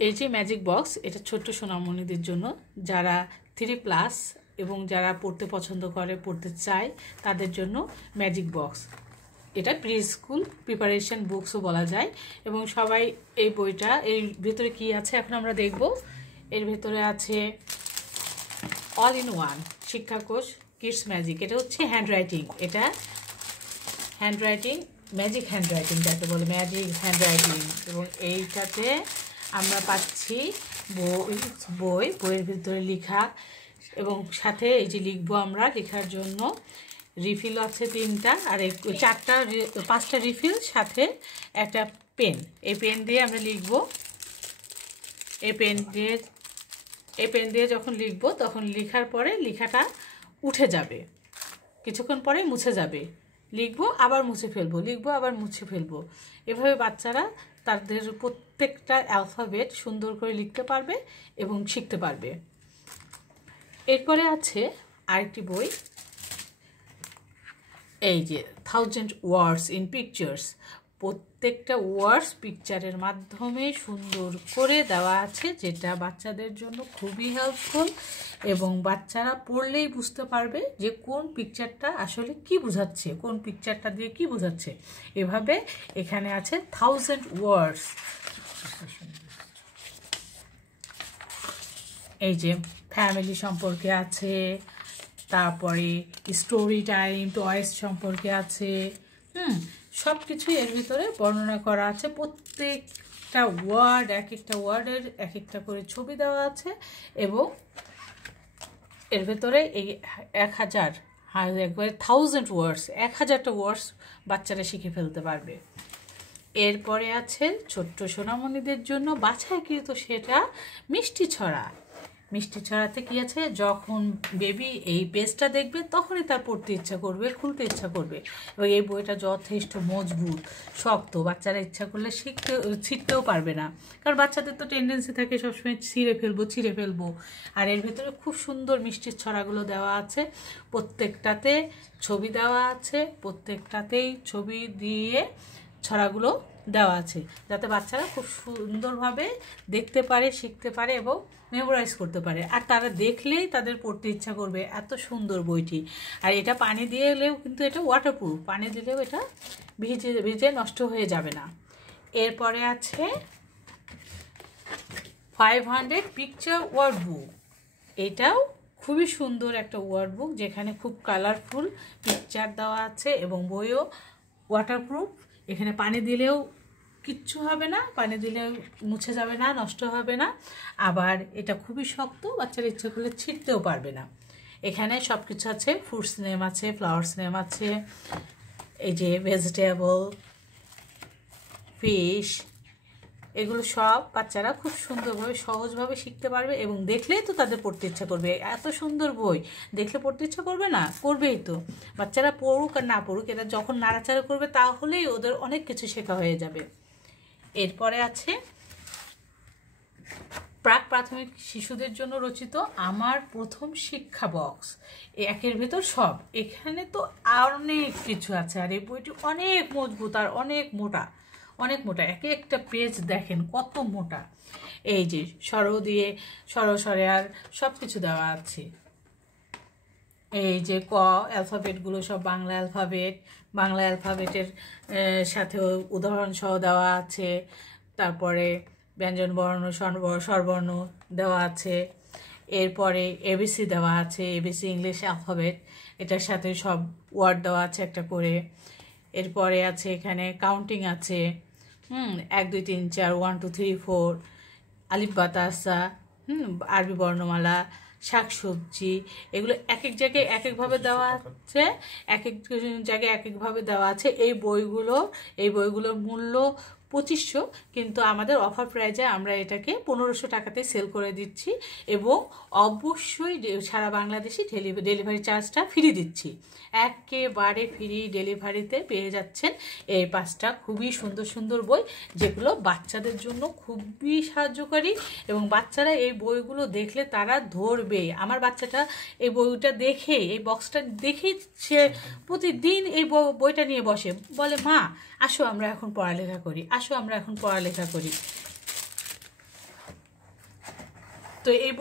এই যে magic box, এটা ছোট্ট সোনামণিদের জন্য, যারা 3+ এবং যারা পড়তে পছন্দ করে, পড়তে চায়, তাদের জন্য ম্যাজিক বক্স। এটা প্রি স্কুল প্রিপারেশন বুকসও বলা যায়। এবং সবাই এই বইটা, এর ভেতরে কি আছে এখন আমরা দেখব। এর ভেতরে আছে all in one Shikshakosh kids magic. এটা হচ্ছে হ্যান্ডরাইটিং, এটা হ্যান্ডরাইটিং, ম্যাজিক হ্যান্ডরাইটিং যাকে বলে, ম্যাজিক হ্যান্ডরাইটিং। এবং এইটাতে আমরা পাচ্ছি বইয়ের ভিতরে লেখা, এবং সাথে এই যে লিখবো আমরা, লেখার জন্য রিফিল আছে 3টা, আর 5টা রিফিল, সাথে একটা পেন। এই পেন দিয়ে আমরা লিখবো। এই পেন দিয়ে যখন লিখবো, তখন লেখার পরে লেখাটা উঠে যাবে, কিছুক্ষণ পরে মুছে যাবে। লিখবো আবার মুছে ফেলবো, লিখবো আবার মুছে ফেলবো। এভাবে বাচ্চারা তাদের প্রত্যেকটা অ্যালফাবেট সুন্দর করে লিখতে পারবে এবং শিখতে পারবে। এরপরে আছে আরেকটি বই, এই যে 1000 ওয়ার্ডস ইন পিকচার্স। প্রত্যেকটা ওয়ার্ডস পিকচারের মাধ্যমে সুন্দর করে দেওয়া আছে, যেটা বাচ্চাদের জন্য খুবই হেল্পফুল, এবং বাচ্চারা পড়লেই বুঝতে পারবে যে কোন পিকচারটা আসলে কি বোঝাচ্ছে, কোন পিকচারটা দিয়ে কি বোঝাচ্ছে। এভাবে এখানে আছে 1000 ওয়ার্ডস। এই যে ফ্যামিলি সম্পর্কে আছে, তারপরে স্টোরি টাইম, টয়েস সম্পর্কে আছে, সব কিছুই এর ভিতরে বর্ণনা করা আছে। প্রত্যেকটা ওয়ার্ড, এক একটা ওয়ার্ডের এক একটা করে ছবি দেওয়া আছে, এবং এর ভেতরে এই 1000, একবারে 1000 ওয়ার্ডস, 1000টা ওয়ার্ডস বাচ্চারা শিখে ফেলতে পারবে। এরপরে আছে ছোট্ট সোনামণিদের জন্য বাছাইকৃত সেটা মিষ্টি ছড়া। মিষ্টি ছড়াতে কি আছে, যখন বেবি এই পেজটা দেখবে তখনই তার পড়তে ইচ্ছা করবে, খুলতে ইচ্ছা করবে। এবং এই বইটা যথেষ্ট মজবুত, শক্ত, বাচ্চারা ইচ্ছা করলে ছিঁড়তেও পারবে না, কারণ বাচ্চাদের তো টেন্ডেন্সি থাকে সবসময় ছিঁড়ে ফেলবো। আর এর ভেতরে খুব সুন্দর মিষ্টির ছড়াগুলো দেওয়া আছে, প্রত্যেকটাতে ছবি দেওয়া আছে, প্রত্যেকটাতেই ছবি দিয়ে ছড়াগুলো দেওয়া আছে, যাতে বাচ্চারা খুব সুন্দরভাবে দেখতে পারে, শিখতে পারে এবং মেমোরাইজ করতে পারে। আর তারা দেখলেই তাদের পড়তে ইচ্ছা করবে, এত সুন্দর বইটি। আর এটা পানি দিয়ে এলেও কিন্তু এটা ওয়াটারপ্রুফ, পানি দিলেও এটা ভিজে নষ্ট হয়ে যাবে না। এরপরে আছে 500 পিকচার ওয়ার্ড বুক। এটাও খুবই সুন্দর একটা ওয়ার্ড বুক, যেখানে খুব কালারফুল পিকচার দেওয়া আছে, এবং বইও ওয়াটারপ্রুফ। এখানে পানি দিলেও কিচ্ছু হবে না, পানি দিলেও মুছে যাবে না, নষ্ট হবে না। আবার এটা খুবই শক্ত, বাচ্চারা ইচ্ছে করলে ছিঁড়তেও পারবে না। এখানে সব কিছু আছে, ফ্রুটস নেম আছে, ফ্লাওয়ার্স নেম আছে, এই যে ভেজিটেবল, ফিশ, এগুলো সব বাচ্চারা খুব সুন্দরভাবে সহজভাবে শিখতে পারবে, এবং দেখলেই তো তাদের পড়তে ইচ্ছা করবে। এত সুন্দর বই দেখলে পড়তে ইচ্ছা করবে না? করবেই তো। বাচ্চারা পড়ুক আর না পড়ুক, এটা যখন নাড়াচাড়া করবে তাহলেই ওদের অনেক কিছু শেখা হয়ে যাবে। এরপরে আছে প্রাক প্রাথমিক শিশুদের জন্য রচিত আমার প্রথম শিক্ষা বক্স। একের ভেতর সব, এখানে তো অনেক কিছু আছে। আর এই বইটি অনেক মজবুত আর অনেক মোটা, অনেক মোটা। একে একটা পেজ দেখেন কত মোটা। এই যে দিয়ে স্বরে আর সব কিছু দেওয়া আছে। এই যে অ্যালফাবেটগুলো সব বাংলা অ্যালফাবেট, বাংলা অ্যালফাবেটের সাথেও উদাহরণ সহ দেওয়া আছে। তারপরে ব্যঞ্জন বর্ণ, স্বরবর্ণ দেওয়া আছে। এরপরে এবিসি দেওয়া আছে, এবিসি ইংলিশ অ্যালফাবেট, এটার সাথে সব ওয়ার্ড দেওয়া আছে একটা করে। এরপরে আছে এখানে কাউন্টিং আছে, 1 2 3 4, 1 2 3 4, আলিফ বা তাসা, আরবি বর্ণমালা, শাকসবজি, এগুলো এক এক জায়গায় এক একভাবে দেওয়া আছে, এক এক জায়গায় এক একভাবে দেওয়া আছে। এই বইগুলোর মূল্য 2500, কিন্তু আমাদের অফার প্রাইজে আমরা এটাকে 1500 টাকাতে সেল করে দিচ্ছি, এবং অবশ্যই সারা বাংলাদেশে ডেলিভারি চার্জটা ফ্রি দিচ্ছি। একেবারে ফ্রি ডেলিভারিতে পেয়ে যাচ্ছেন এই 5টা খুবই সুন্দর সুন্দর বই, যেগুলো বাচ্চাদের জন্য খুবই সাহায্যকারী, এবং বাচ্চারা এই বইগুলো দেখলে তারা ধরবে। আমার বাচ্চাটা এই বইটা দেখে, এই বক্সটা দেখেই সে প্রতিদিন এই বইটা নিয়ে বসে, বলে মা আসো আমরা এখন পড়ালেখা করি, আসো আমরা এখন পড়ালেখা করি। তো এই